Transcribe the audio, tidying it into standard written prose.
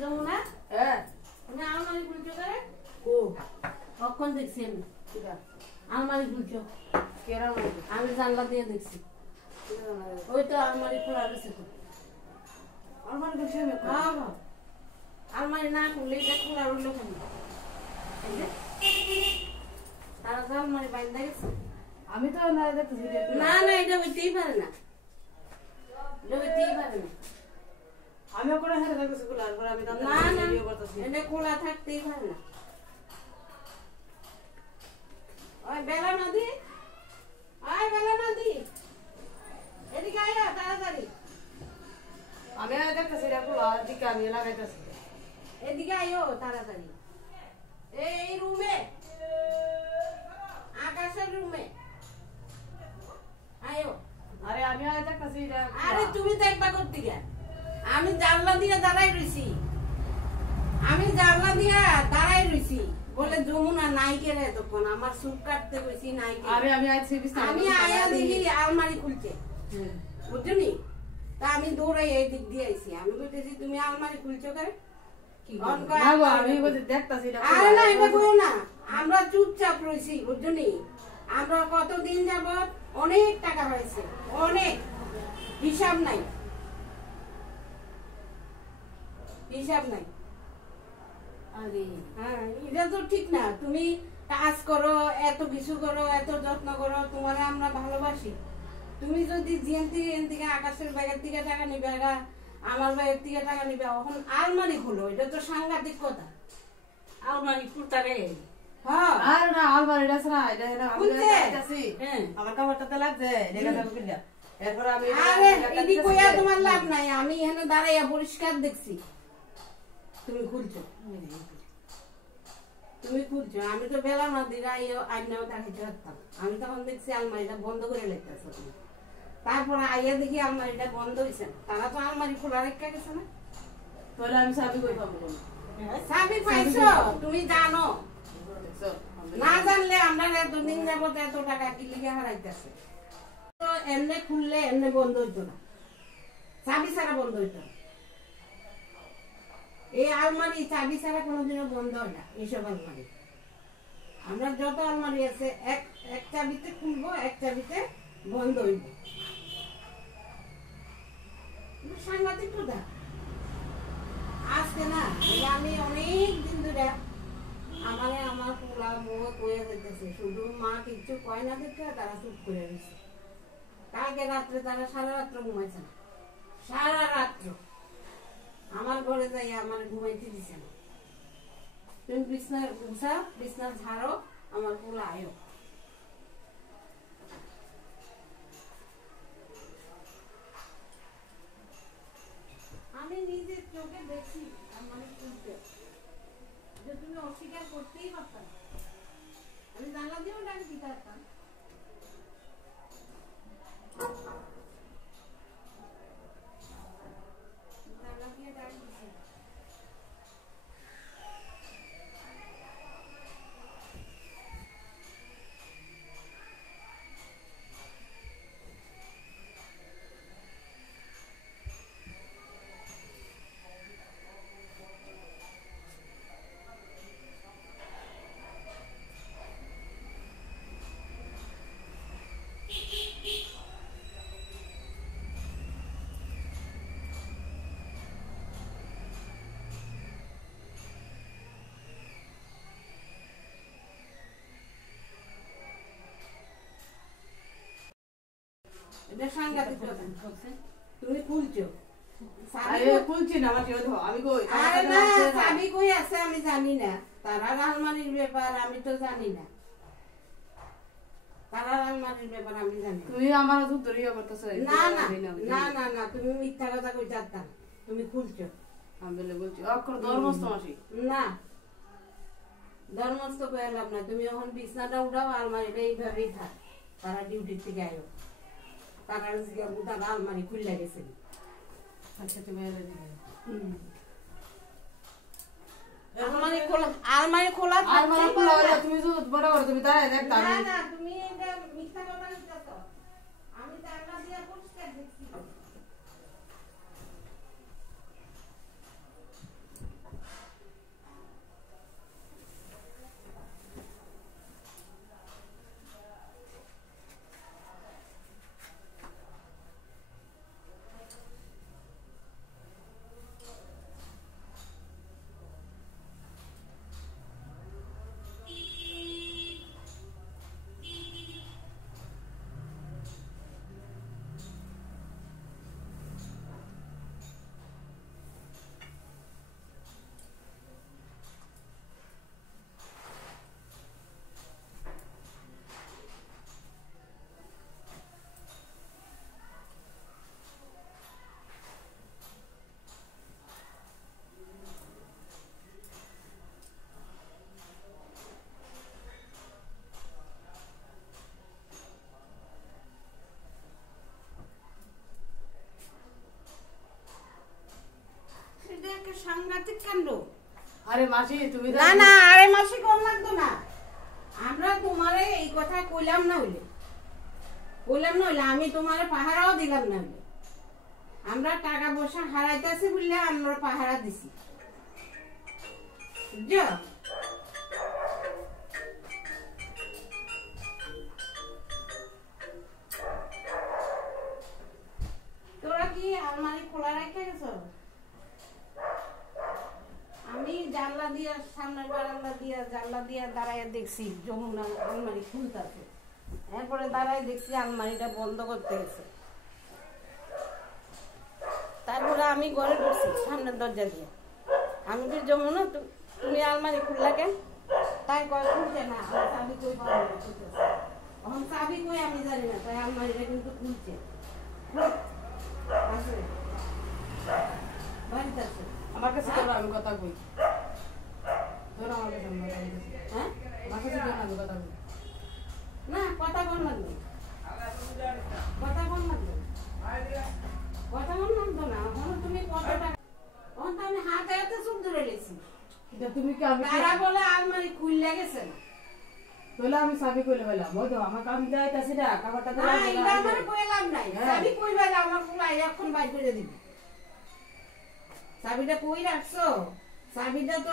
যমুনা হ্যাঁ তুমি আলমারি খুলছো করে ও কখন দেখছি আমি কিরা আলমারি খুলছো কেরা মানে আমি জানলা দিয়ে দেখছি ওই তো আলমারি খোলা রয়েছে তো আমার কিছু আমি হ্যাঁ হ্যাঁ আলমারি না খুললে এটা খোলা রইলো কেন এই যে তারা তো আলমারি বাইন্দা গেছে আমি তো না দেখতেছি না না এটা হইতেই পারে না এটা হইতেই পারে না আমি করে হারে দেখতেছি গুলার পর আমি না না ভিডিও করতেছি এটা খোলা থাকতেই পারে না ওই বেলা নদী ওই বেলা নদী এদিকে আয় তাড়াতাড়ি আমি দেখতেছি এটা গুলা দিকে আমি লাগাইতেছি এদিকে আয়ো তাড়াতাড়ি এই রুমে আকাশের রুমে আয়ো আরে আমি দেখতেছি এটা আরে তুমি দেখবা করতে গিয়া আমি জানলা দিয়ে দাঁড়াই রইছি আমি জানলা দিয়ে দাঁড়াই রইছি বলে যমুনা নাইকে রে তখন আমার চুপ কাটতে কইছি নাইকে আমি আইছি বিস্তার আমি আয়া দেখি আলমারি খুলছে বুঝছনি তা আমি দৌড়াই এই দিক দিয়ে আইছি আমি কইতেছি তুমি আলমারি খুলছো করে অন কর না গো আমি বলতে দেখতাছি এটা আরে না এটা কইও না আমরা চুপচাপ রইছি বুঝছনি আমরা কতদিন যাবত অনেক টাকা হয়েছে অনেক হিসাব নাই হিসাব নাই আরে হ্যাঁ এটা তো ঠিক না তুমি কাজ করো এত কিছু করো এত যত্ন করো তোমার আমরা ভালোবাসি তুমি যদি যেন থেকে আকাশের ব্যাগের থেকে টাকা নিবে আমার ব্যাগের থেকে টাকা নিবে এখন আলমারি খোলো এটা তো সাংঘাতিক কথা আলমারি খুলতারে হ্যাঁ আর না আলমারি এটা না এটা আমি খুলছে? দেখতাছি হ্যাঁ আমার কাপড়টাতে লাগছে দেখা যাবে কিনা এরপর আমি আরে এডি কইয়া তোমার লাভ নাই আমি এখানে দাঁড়াইয়া পরিষ্কার দেখছি তুমি খুলছো তুমি খুলছো আমি তো বেলা না দিরা আইনাও দেখাইতে পারতাম আমি তখন দেখছি আলমারিটা বন্ধ করে লেখতেছ তুমি তারপর আইয়া দেখি আলমারিটা বন্ধ হয়েছে না তারা তো আলমারি খোলা রেখে গেছে না তাহলে আমি চাবি কই পাবো চাবি পাইছো তুমি জানো না জানলে আমরা এতদিন যাবত এত টাকা কি লিগে হারাইতেছে তো এমনি খুললে এমনি বন্ধ হইতো না চাবি ছাড়া বন্ধ হইতো না এই আলমারি চাবি ছাড়া কোনোদিনও বন্ধ হয় না এইসব আলমারি আমরা যত আলমারি আছে এক চাবিতে খুলবো এক চাবিতে বন্ধ হইব সাংঘাতিক কথা আজকে না আমি অনেক দিন ধরে আমার পোলা মুখ কয়ে যেতেছে শুধু মা কিছু কয় না দেখে তারা চুপ করে রয়েছে কালকে রাত্রে তারা সারা রাত্র ঘুমাইছে না সারা রাত্র আমার ঘরে যাই আমার ঘুমাইতে দিছে না তুমি বিছনার গুছা বিছনার ঝাড়ো আমার পোলা আয়ো আমি নিজের চোখে দেখি মানে খুলতে যে তুমি অস্বীকার করতেই পারতাম আমি জানলা দিয়েও ডাক দিতে পারতাম জানলা দিয়ে ডাক দিছি এটা সাংঘাতিক কথা তুমি খুলছো আরে খুলছি না আমার কেউ আমি কই আরে না চাবি কই আছে আমি জানি না তারা আলমারির ব্যাপার আমি তো জানি না তারা আলমারির ব্যাপার আমি জানি না তুমি আমার দুধ ধরিয়া করতেছ না না না না না তুমি মিথ্যা কথা কই জানতাম তুমি খুলছো আমি বলে বলছি অক্ষর ধর্মস্থ মাসি না ধর্মস্থ কয়ে লাভ না তুমি এখন বিছনাটা উঠাও আলমারিটা এইভাবেই থাক তারা ডিউটির থেকে আয়ো তারা তারা আলমারি খুললে গেছে আচ্ছা তুমি এলে দিবে আলমারি খোলা আলমারি খোলা হলে তুমি দুধ বড় বড় তুমি দাঁড়ায় দেখতা না না তুমি এটা মিথ্যা কথা বলছো আমি জানলা দিয়ে পরিষ্কার দেখছি সাংঘাতিক কাণ্ড। আরে মাসি তুমি না না আরে মাসি কম লাগতো না। আমরা তোমারে এই কথা কইলাম না হইলে আমি তোমারে পাহারাও দিলাম না হইলে। আমরা টাকা পয়সা হারাইতেছি বললে আমরা পাহারা দিছি, বুঝছো? তোরা কি আলমারি খোলা রেখে গেছ? আমি জানলা দিয়া সামনের বারান্দা দিয়া জানলা দিয়া দাঁড়ায় দেখছি যমুনা আলমারি খুলতেছে। এরপরে দাঁড়ায় দেখছি আলমারিটা বন্ধ করতে গেছে। তারপরে আমি ঘরে ঢুকছি সামনের দরজা দিয়ে। আমি কি যমুনা তুমি আলমারি খুললা কেন? তাই কয় খুলছে না, আমার চাবি কই পাবো না, খুলতেছে। এখন চাবি কই আমি জানি না, তাই আলমারিটা কিন্তু খুলছে। আছে বাড়িতে আছে। আমার কাছে ধরো, আমি কথা কই। ধরো আমার কাছে, আমি কথা বলতেছি। হ্যাঁ আমার কাছে ধরো, আমি কথা কই। না কথা কোন লাগবে, কথা কোন লাগবে, কথা কোন লাগতো না। এখন তুমি কত টাকা, এখন তো আমি হাতে হাতে চুপ ধরে লেছি। এটা তুমি কি আমি তারা বলে আলমারি খুললে গেছে না। তাহলে আমি চাবি কইলে বললাম, ওই তো আমার কাম যাইতাছি না, কাবারটা না এটা আমার কই লাভ নাই। চাবি কই বাইরে আমার কুলাই এখন বাইর করে দিবি। চাবিটা কই রাখছো? চাবিটা তো